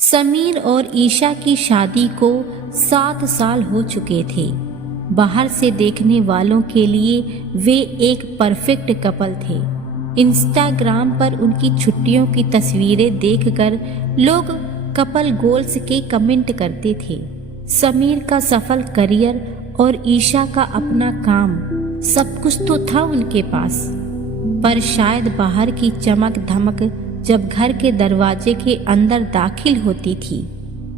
समीर और ईशा की शादी को 7 साल हो चुके थे। बाहर से देखने वालों के लिए वे एक परफेक्ट कपल थे। इंस्टाग्राम पर उनकी छुट्टियों की तस्वीरें देखकर लोग कपल गोल्स के कमेंट करते थे। समीर का सफल करियर और ईशा का अपना काम, सब कुछ तो था उनके पास, पर शायद बाहर की चमक धमक जब घर के दरवाजे के अंदर दाखिल होती थी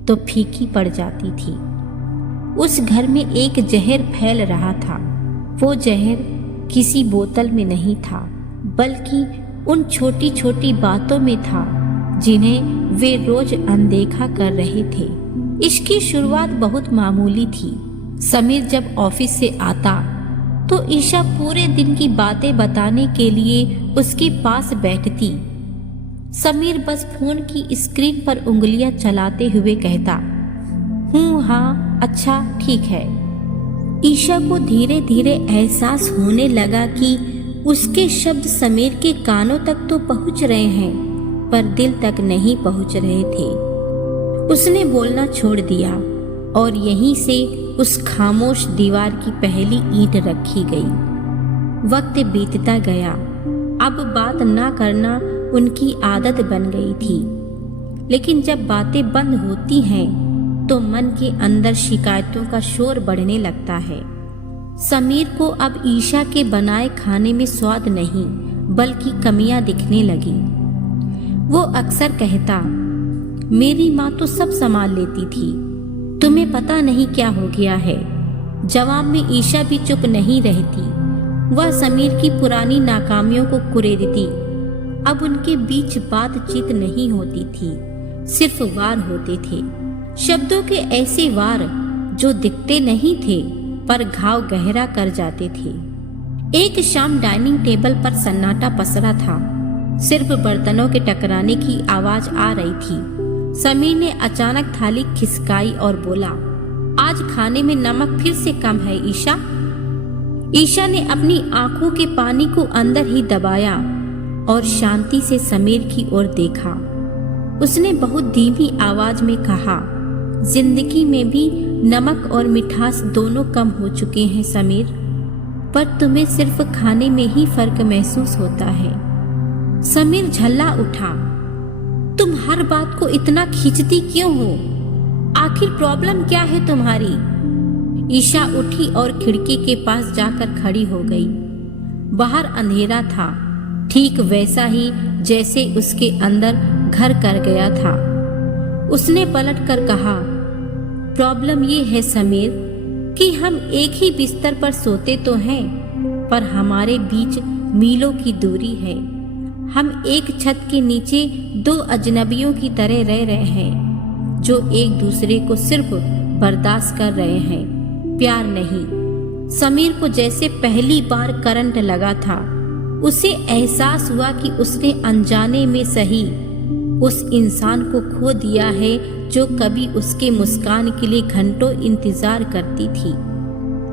तो फीकी पड़ जाती थी। उस घर में एक जहर फैल रहा था। वो जहर किसी बोतल में नहीं था, बल्कि उन छोटी छोटी बातों में था जिन्हें वे रोज अनदेखा कर रहे थे। इसकी शुरुआत बहुत मामूली थी। समीर जब ऑफिस से आता तो ईशा पूरे दिन की बातें बताने के लिए उसके पास बैठती। समीर बस फोन की स्क्रीन पर उंगलियां चलाते हुए कहता, हाँ अच्छा ठीक है। ईशा को धीरे धीरे एहसास होने लगा कि उसके शब्द समीर के कानों तक तो पहुंच रहे हैं, पर दिल तक नहीं पहुंच रहे थे। उसने बोलना छोड़ दिया और यहीं से उस खामोश दीवार की पहली ईंट रखी गई। वक्त बीतता गया। अब बात ना करना उनकी आदत बन गई थी, लेकिन जब बातें बंद होती हैं तो मन के अंदर शिकायतों का शोर बढ़ने लगता है। समीर को अब ईशा के बनाए खाने में स्वाद नहीं बल्कि कमियां दिखने लगी। वो अक्सर कहता, मेरी माँ तो सब संभाल लेती थी, तुम्हें पता नहीं क्या हो गया है। जवाब में ईशा भी चुप नहीं रहती। वह समीर की पुरानी नाकामियों को कुरेदती। अब उनके बीच बातचीत नहीं होती थी, सिर्फ वार होते थे। शब्दों के ऐसे वार जो दिखते नहीं थे पर घाव गहरा कर जाते थे। एक शाम डाइनिंग टेबल पर सन्नाटा पसरा था। सिर्फ बर्तनों के टकराने की आवाज आ रही थी। समीर ने अचानक थाली खिसकाई और बोला, आज खाने में नमक फिर से कम है ईशा। ईशा ने अपनी आंखों के पानी को अंदर ही दबाया और शांति से समीर की ओर देखा। उसने बहुत धीमी आवाज में कहा, जिंदगी में भी नमक और मिठास दोनों कम हो चुके हैं समीर, पर तुम्हें सिर्फ खाने में ही फर्क महसूस होता है। समीर झल्ला उठा, तुम हर बात को इतना खींचती क्यों हो? आखिर प्रॉब्लम क्या है तुम्हारी? ईशा उठी और खिड़की के पास जाकर खड़ी हो गई। बाहर अंधेरा था, ठीक वैसा ही जैसे उसके अंदर घर कर गया था। उसने पलटकर कहा, प्रॉब्लम ये है समीर कि हम एक ही बिस्तर पर सोते तो हैं, पर हमारे बीच मीलों की दूरी है। हम एक छत के नीचे दो अजनबियों की तरह रह रहे हैं, जो एक दूसरे को सिर्फ बर्दाश्त कर रहे हैं, प्यार नहीं। समीर को जैसे पहली बार करंट लगा था। उसे एहसास हुआ कि उसने अनजाने में सही उस इंसान को खो दिया है जो कभी उसके मुस्कान के लिए घंटों इंतजार करती थी।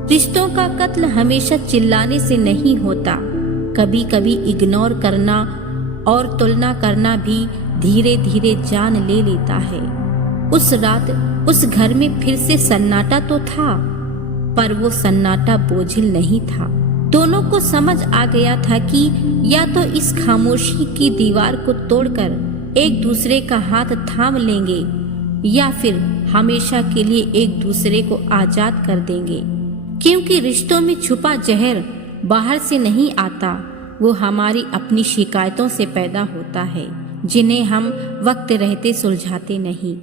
रिश्तों का कत्ल हमेशा चिल्लाने से नहीं होता, कभी कभी इग्नोर करना और तुलना करना भी धीरे धीरे जान ले लेता है। उस रात उस घर में फिर से सन्नाटा तो था, पर वो सन्नाटा बोझिल नहीं था। दोनों को समझ आ गया था कि या तो इस खामोशी की दीवार को तोड़कर एक दूसरे का हाथ थाम लेंगे या फिर हमेशा के लिए एक दूसरे को आजाद कर देंगे। क्योंकि रिश्तों में छुपा जहर बाहर से नहीं आता, वो हमारी अपनी शिकायतों से पैदा होता है, जिन्हें हम वक्त रहते सुलझाते नहीं।